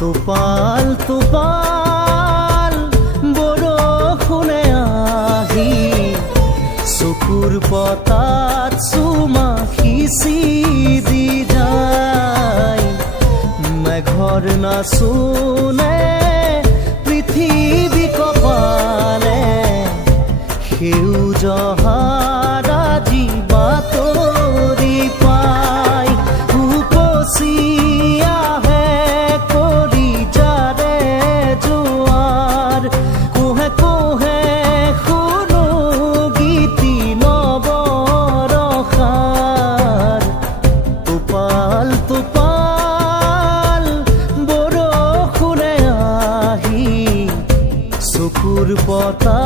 টোপাল টোপাল বৰষুণে আহি চকুৰ পতাত চুমা সিঁচি দি যায়। মেঘৰ নাচোনে পৃথিৱী কপালে সেউজ হাৰাজি বাতৰি পায়। উপচি আহে কৰি যাৰে জোৱাৰ, কোহে কোহে শুনো গীতি নৱৰসাৰ। টোপাল টোপাল বৰষুণে আহি চকুৰ পতা